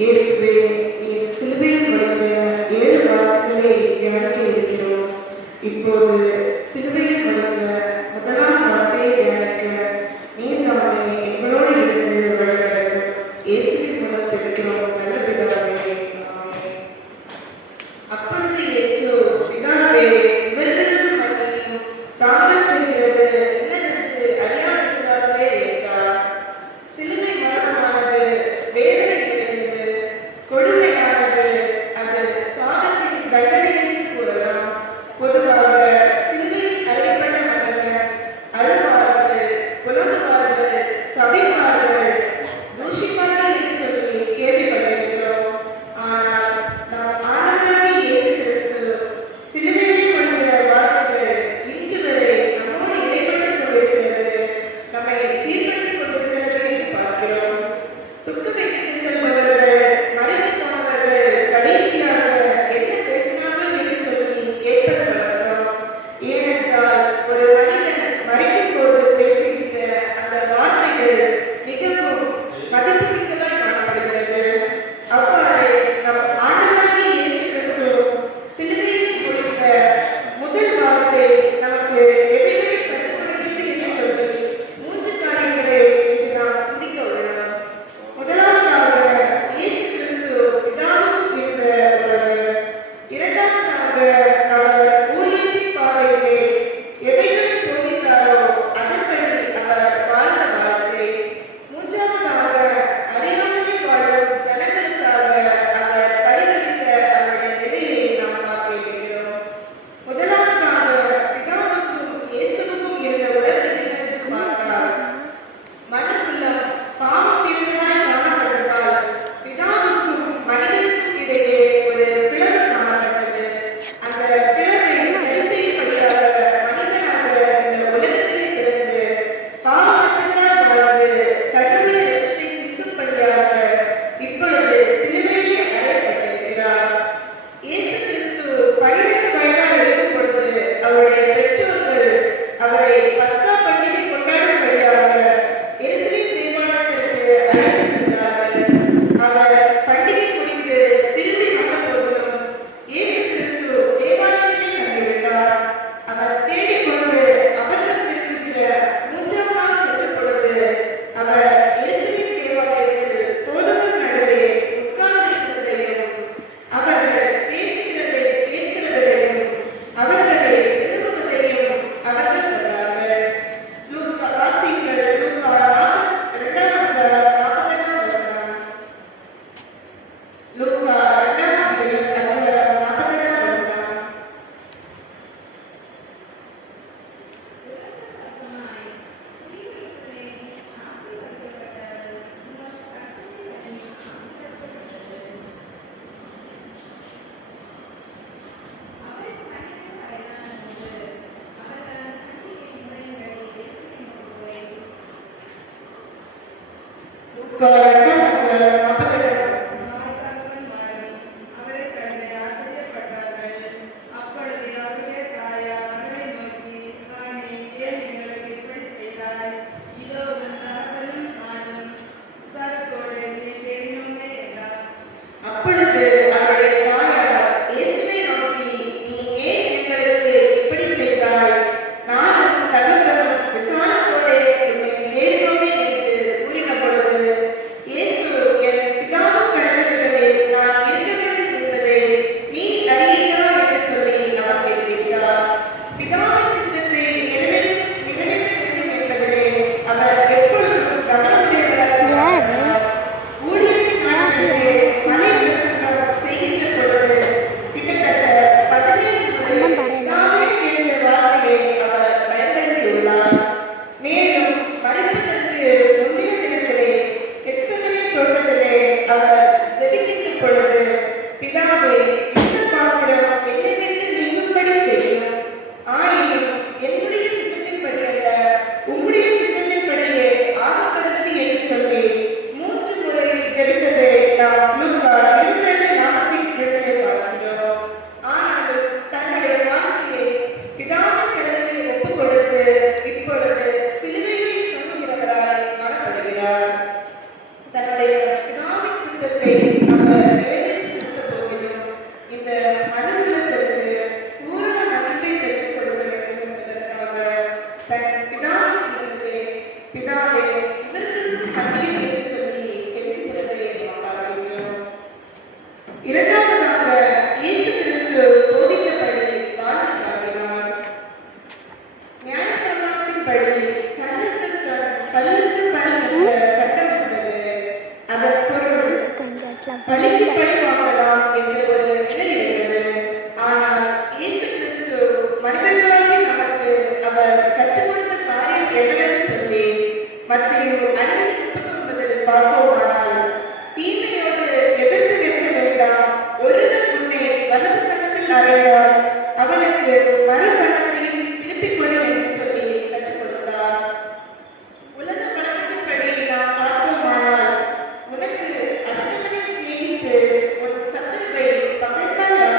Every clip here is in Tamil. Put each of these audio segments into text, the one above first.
இயேசுவே, நீர் சிலுவையில் மடிந்த 7 வார்த்தைகளை தியானிக்க இருக்கிறோம். இப்போது சிலுவையில் மடிந்த முதலாம் வார்த்தையை தியானிக்க நீர் தாமே எங்களோடு இருந்து வழிநடத்தும். இயேசுவின் மூலம் ஜெபிக்கிறோம் நல்ல பிதாவே, ஆமென். அப்பொழுது இயேசு, பிதாவே, இவர்களுக்கு மத்தியிலும் தாங்கள் செய்கிறது என்னவென்று அறியாதிருக்கிறார்களே என்றார். சிலுவை மரணமானது வேதனை நிறைந்தது, கொடுமையானது, அது சாபத்தின் தண்டனை என்று கூறலாம். பொதுவாக சிலுவையில் அறையப்பட்ட மனிதர் அழுவார்கள், புலம்புவார்கள், சபிப்பார்கள், தூஷிப்பார்கள் என்று சொல்லி கேள்விப்பட்டிருக்கிறோம். ஆனால் நாம் ஆண்டவராகிய இயேசு கிறிஸ்து சிலுவையில் கொண்ட வார்த்தைகள் இன்று வரை நம்மோடு இடைப்பட்டுக் கொண்டிருக்கிறது, நம்மை சீர்படுத்திக் கொண்டிருக்கிறது என்று பார்க்கிறோம். துக்க வீட்டுக்கு செல்பவர்கள், மறைத்து போனவர்கள் கடைசியாக என்ன பேசினார்கள் என்று சொல்லி கேட்பது வழக்கம். ஏனென்றால் ஒரு மனிதன் மறைக்கும் போது பேசுகின்ற அந்த வார்த்தைகள் மிகவும் மதிப்புமிக்கதாய் காணப்படுகிறது. அவ்வாறு நம் ஆண்டவராகிய இயேசு கிறிஸ்து சிலுவையில் கொடுத்த முதல் வார்த்தை நமக்கு எவைகளை கற்றுக் கொடுக்கிறது என்று சொல்லி 3 காரியங்களை இன்று நாம் சிந்திக்க உள்ளோம். முதலாவதாக, இயேசு கிறிஸ்து பிதாவுக்கு இருந்த உறவு. இரண்டாவதாக, அவர் ஊழியத்தின் பாதையிலே எவைகளை போதித்தாரோ அதன்படி அவர் வாழ்ந்த வாழ்க்கை. மூன்றாவதாக, அறியாமலே வாழும் ஜனங்களுக்காக அவர் பரிதவித்த அவருடைய நிலையை நாம் பார்க்க இருக்கிறோம். முதலாவதாக, பிதாவுக்கும் இயேசுவுக்கும் இருந்த உறவு என்னவென்று பார்த்தால், மனுக்குலம் பாவம் நிறைந்ததாய் காணப்பட்டதால் பிதாவுக்கும் மனிதனுக்கும் இடையே ஒரு பிளவு காணப்பட்டது. அந்த பிளவை சரி செய்யும்படியாக மனிதனாக இந்த உலகத்திலே பிறந்து பாவமற்றவராய் வாழ்ந்து தன்னுடைய இரத்தத்தை சிந்தும்படியாக இப்பொழுது சிலுவையிலே அறையப்பட்டிருக்கிறார். இயேசு கிறிஸ்து 12 வயதாக இருக்கும் பொழுது அவருடைய பெற்றோர்கள் அவரை பஸ்கா பண்டிகை கொண்டாடும்படியாக எருசலேம் தேவாலயத்திற்கு அழைத்து சென்றார்கள். அவர் பண்டிகை முடிந்து திரும்பி வந்தபோதிலும் இயேசு கிறிஸ்து தேவாலயத்திலே தங்கிவிட்டார். அவர் தேடிக்கொண்டு அவசரத்திற்குரிய 3ஆம் நாள் சென்ற பொழுது அவர் எருசலேம் தேவாலயத்தில் போதகர் நடுவே உட்கார்ந்திருந்ததையும் அவர்கள் பேசுகிறதை கேட்கிறதையும் அவர்களை எழுப்புவதையும் அவர்கள் கண்டார்கள். லூக்கா வாசியுங்கள். லூக்கா 2ஆம் அதிகாரம் 42ஆம் வசனம். லூக்கா 2ஆம் அதிகாரம் 42ஆம் வசனம். லூக்கா 2ஆம் அதிகாரம் 42ஆம் வசனம். அவரைக் கண்டு ஆச்சரியப்பட்டார்கள். அப்பொழுது அவருடைய தாயார் அவரை நோக்கி, மகனே, ஏன் எங்களுக்கு இப்படி செய்தாய்? இதோ உன் தகப்பனும் நானும் விசாரத்தோடு உன்னை தேடினோமே என்றார். அப்பொழுது அவருடைய தாயார் இயேசுவை நோக்கி, நீ ஏன் எங்களுக்கு இப்படி செய்தாய்? நானும் தகப்பனும் விசாரத்தோடே உன்னை தேடினோமே என்று கூறின பொழுது, இயேசு, என் பிதாவுக்கு அடுத்தவர்களில் நான் இருக்க வேண்டும் என்பதை நீ அறியீர்களா என்று சொல்லி அவர் கேட்கிறார். பிதாவின் சித்தத்தை நிறைவேற்ற வேண்டும் என்பதிலே அவர் எப்பொழுதும் கவனமுடையவராக இருக்கிறார். ஊழியத்தின் நாட்களிலே மனிதர்கள் செய்கின்ற பொழுது கிட்டத்தட்ட 17 முறை பிதாவே என்ற வார்த்தையை அவர் பயன்படுத்தியுள்ளார். மேலும் மரிப்பதற்கு முந்தின தினத்திலே கெத்செமனே தோட்டத்திலே அவர் ஜெபிக்கின்ற பொழுது, பிதாவே, இந்த பாத்திரம் என்னவென்று நீங்கும்படி செய்யும். ஆயினும் என்னுடைய சித்தத்தின்படி அல்ல, உம்முடைய சித்தத்தின்படியே ஆகக்கடவது என்று சொல்லி 3 முறை ஜெபித்ததை நாம் லூக்கா 22:42 பார்க்கிறோம். ஆனாலும் தன்னுடைய வாழ்க்கையை பிதாவின் கரத்தில் ஒப்புக் கொடுத்து இப்பொழுது சிலுவையில் தொங்குகிறவராய் காணப்படுகிறார். தன்னுடைய பிதாவின் சித்தத்தை நிறைவேற்றி கொடுத்த போதிலும் இந்த மனுக்குலத்திற்கு பூரண மகிழ்வை பெற்றுக் கொடுக்க வேண்டும் என்பதற்காக தன் பிதாவினிடத்திலே, பிதாவே இவர்களுக்கு மன்னியும் என்று சொல்லி கெஞ்சுகிறதை நாம் பார்க்கிறோம். இரண்டாவதாக இயேசு கிறிஸ்து போதித்தபடி வாழ்ந்து காட்டினார். நியாயப்பிரமாணத்தின்படி கல்லுக்கு பல் என்ற சட்டம் என்பது அதன் பொருள் பழிக்கு பழி வாங்கலாம் என்ற ஒரு நிலை இருந்தது. ஆனால் இயேசு கிறிஸ்து மனிதர்களாகிய நமக்கு அவர் கற்றுக் கொடுத்த காரியம் என்னவென்று சொல்லி மத்தேயு 5:39 பார்ப்போமானால், தீமையோடு எதிர்த்து நிற்க வேண்டாம், ஒருவன் முன்னே வலது கன்னத்தில் அறைந்தால் அவனுக்கு மறு கன்னத்தையும் திருப்பிக் கொடு என்று சொல்லி கற்றுக் கொடுத்தார். உலக வழக்கத்தின்படி நாம் பார்ப்போமானால், உனக்கு அடுத்தவனை சிநேகித்து உன் சத்துருவை பகைத்தால்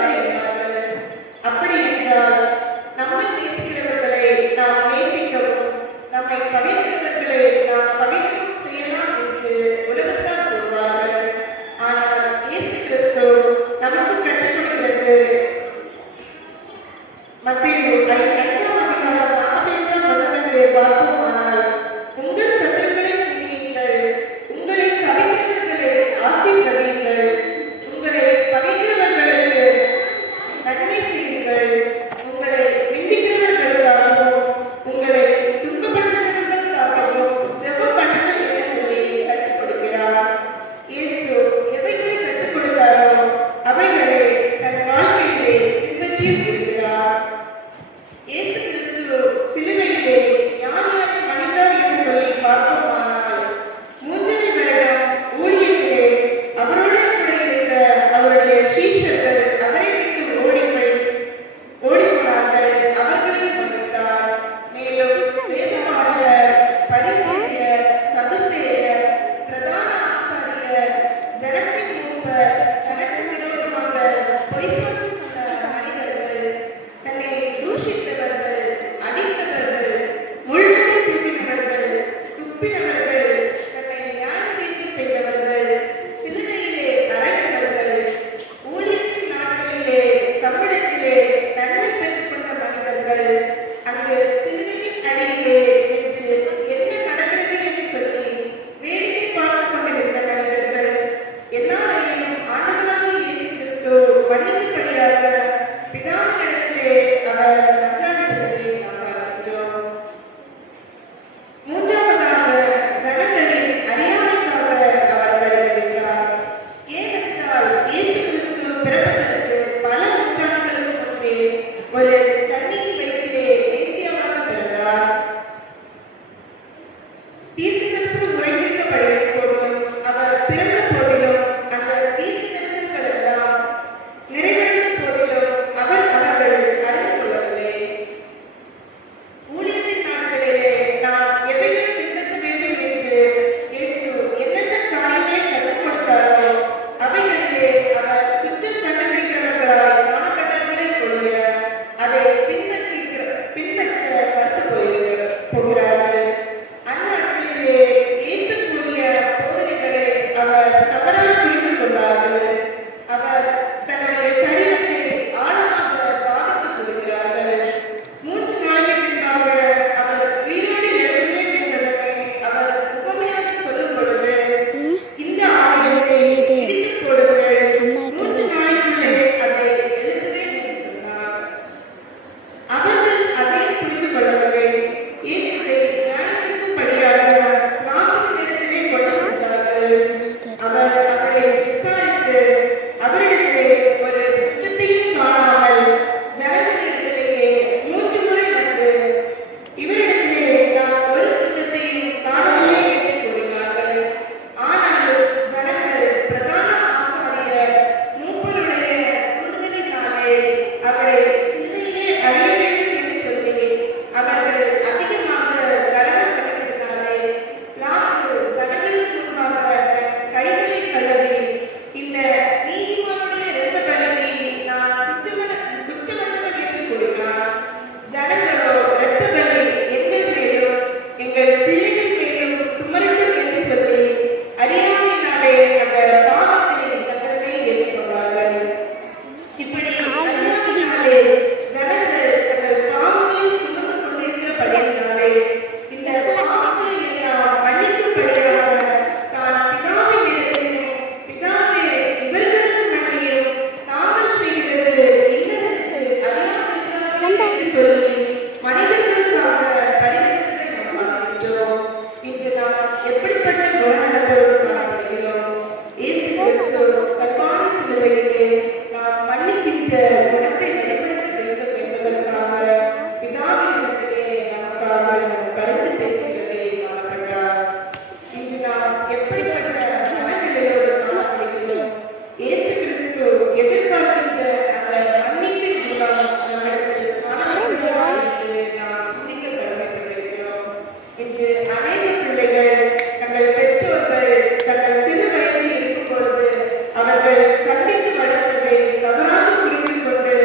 அவர்கள் கண்டித்து வளர்த்ததை தவறாக புரிந்து கொண்டு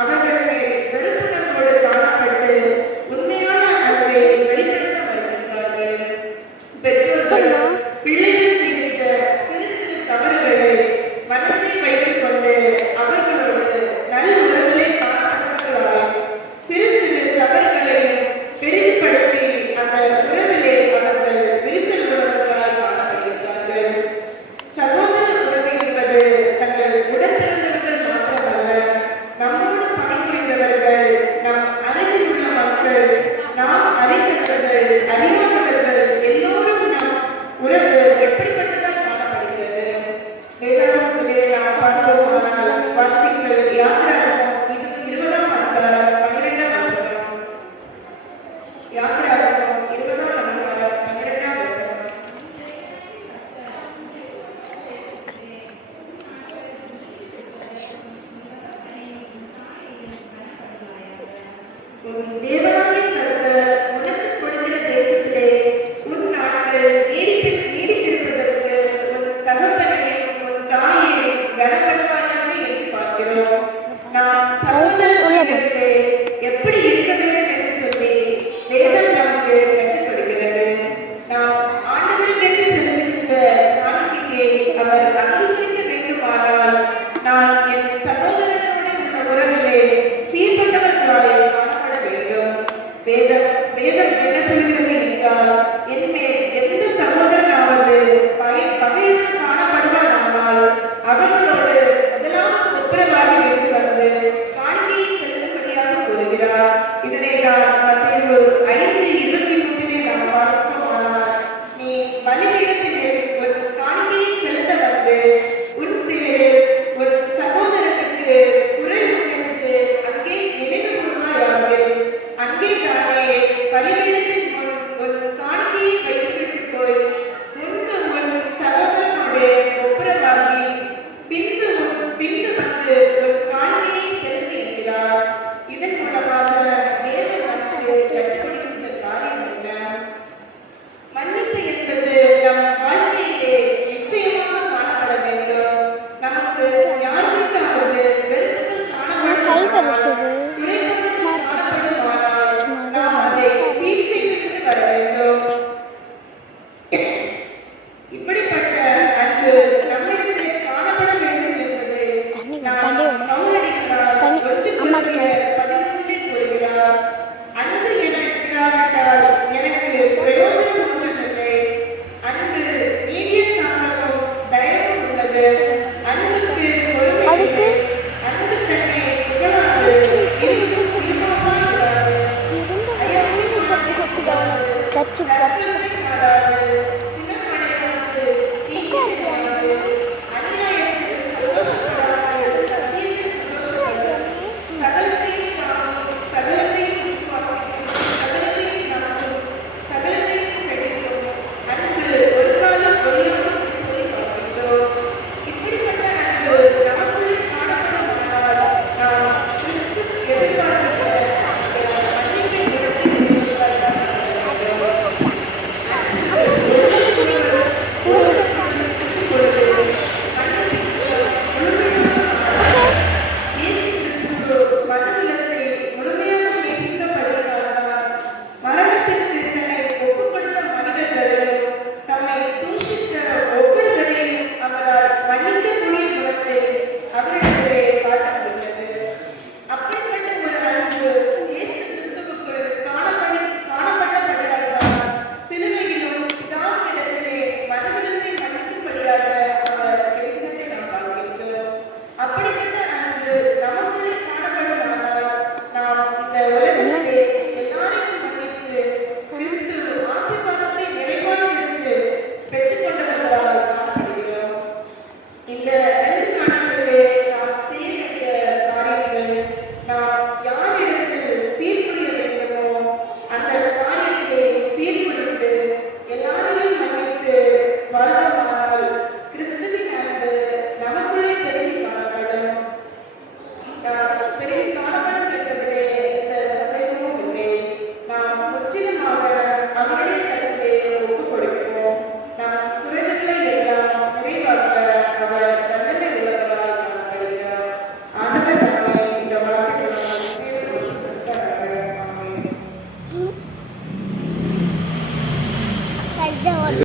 அவர்கள் மேல் வெறுப்புணர்வோடு காணப்பட்டு உண்மையான அன்பை வெளிப்படுத்த மறுக்கிறார்கள். பெற்றோர்கள் பிள்ளைகள் செய்கின்ற சிறு சிறு தவறுகளை மனதில் வைத்துக் கொண்டு அவர்களோடு நல்ல உறவுகளை காணப்பட்டவர்களாய் சிறு சிறு தவறுகளையும் பெரிதுபடுத்தி அந்த உறவிலே அவர்கள் விரிசல் உள்ளவர்களாய் காணப்படுகிறார்கள். சகோதர உறவு என்பது தங்கள் உடன்பிறந்தவர்கள் மாத்திரமல்ல, நம்மோடு பணிபுரிந்தவர்கள், நம் அருகில் உள்ள மக்கள், நாம் அறிந்தவர்கள், அறியாதவர்கள் எல்லோரும் நம் உறவு எப்படிப்பட்டதாய் காணப்படுகிறது. வேதாகமத்திலே நாம் பார்ப்போமானால் வாசிங்கள் யாத்திராகமம் 20ஆம் அதிகாரம் 12ஆம் வசனம். யாத்திராகமம் 20ஆம் அதிகாரம் 12ஆம் வசனம். உன் தேவனாகிய கர்த்தர் உனக்கு கொடுக்கிற தேசத்திலே உன் நாட்கள் நீடித்திருப்பதற்கு உன் தகப்பனையும் உன் தாயையும் கனப்படுவாயாக என்று பார்க்கிறோம். நாம் சகோதர சகோதரிகளே எப்படி இருக்க வேண்டும் என்று சொல்லி வேதம் நமக்கு கற்றுக் கொடுக்கிறது. நாம் ஆண்டவரிடமிருந்து செலுத்துகின்ற காணிக்கையை அவர் அங்கீகரிக்க வேண்டுமானால் நான் என் சகோதரனோடு உள்ள உறவிலே சீர்பட்டவர்களாய் காணப்பட வேண்டும். வேதம் என்ன சொல்கிறது என்றால், என்மேல் எந்த சகோதரனாவது பகையுடன் காணப்படுவானால் அவர்களோடு முதலாவது ஒப்புரவாகி விட்டு வந்து காணிக்கையை செலுத்தும்படியாக கூறுகிறார். இதனை நான் மத்தேயு 5:23 நாம் பார்ப்போமானால், நீ பலிபீடத்திலே ஒரு காணிக்கையை செலுத்த வந்து உன் பேரில் ஒரு சகோதரனுக்கு குறை உண்டென்று அங்கே நினைவு கூர்வாயாக. அங்கேதானே பலிபீடத்தின் முன் உன் காணிக்கையை வைத்துவிட்டு போய் முன்பு உன் சகோதரனோடு ஒப்புரவாகி பின்பு வந்து உன் காணிக்கையை செலுத்தி என்கிறார். இதன் மூலமாக தேவன் நமக்கு கற்றுக் கொடுக்கின்ற காரியம் என்ன? மன்னிப்பு என்பது நம் வாழ்க்கையிலே நிச்சயமாக காணப்பட வேண்டும். நமக்கு யார் மீதாவது வெறுப்புகள் காணப்படுமானால், நாம் அதை சீர் செய்துவிட்டு வர வேண்டும். இப்படிப்பட்ட அன்பு நம்மிடத்திலே காணப்பட வேண்டும் என்பதை நாம் பவுலடிகளார் 1 கொரிந்தியர் 11 கூறுகிறார். அன்பு இராவிட்டால் எனக்கு பிரயோஜனம் ஒன்றுமில்லை. அன்பு நீடிய சாந்தமும் தயவும் உள்ளது.